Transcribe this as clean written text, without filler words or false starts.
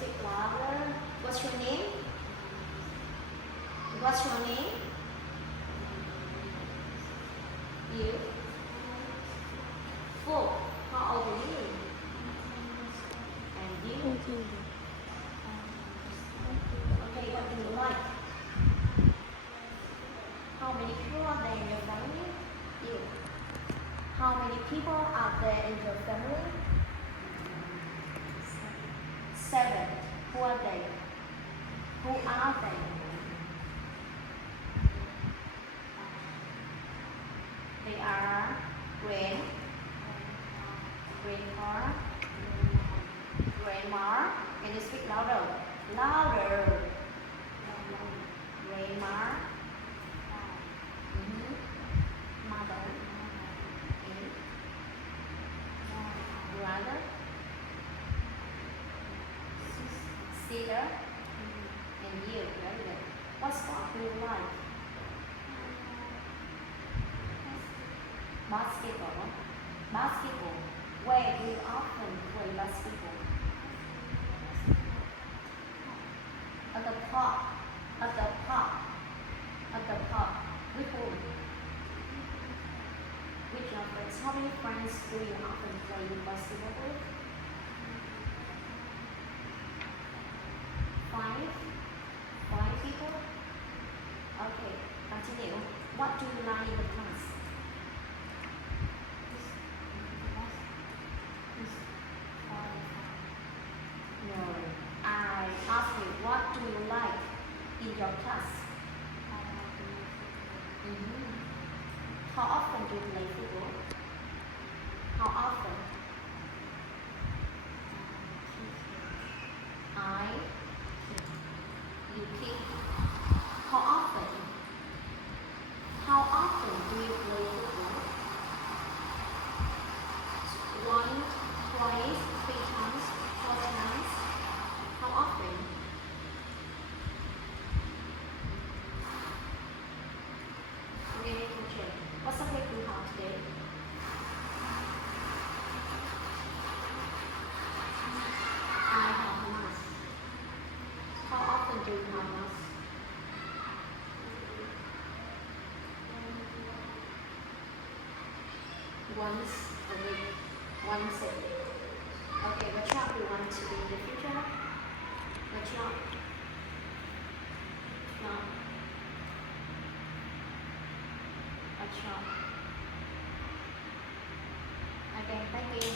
speak louder? What's your name? What's your name? You? 4. How old are you? And you? Okay, what do you like? How many people are there in your family? You. How many people are there in your family? 7. Who are they? Who are they? They are grandpa, grandma. Can you speak louder? Louder. Grandma. Mother. And brother. Sister. And you. Very good. What sport do you like? Basketball. Basketball. Where do you often play basketball? At the park. At the park. At the park. With whom? With your friends. How many friends do you often play basketball with? 5. 5 people? Okay, continue. What do you like in the class? No. I ask you, what do you like in your class? How often do you play football? How often? You kick. How often? How often do you play football? 1, twice, 3 times, 4 times. How often? Okay, teacher. What subject do you have today? I have math. How often do you have math? Once a week. Once a week. Okay, what job do you want to do in the future? What job? No. What job? Okay, thank you.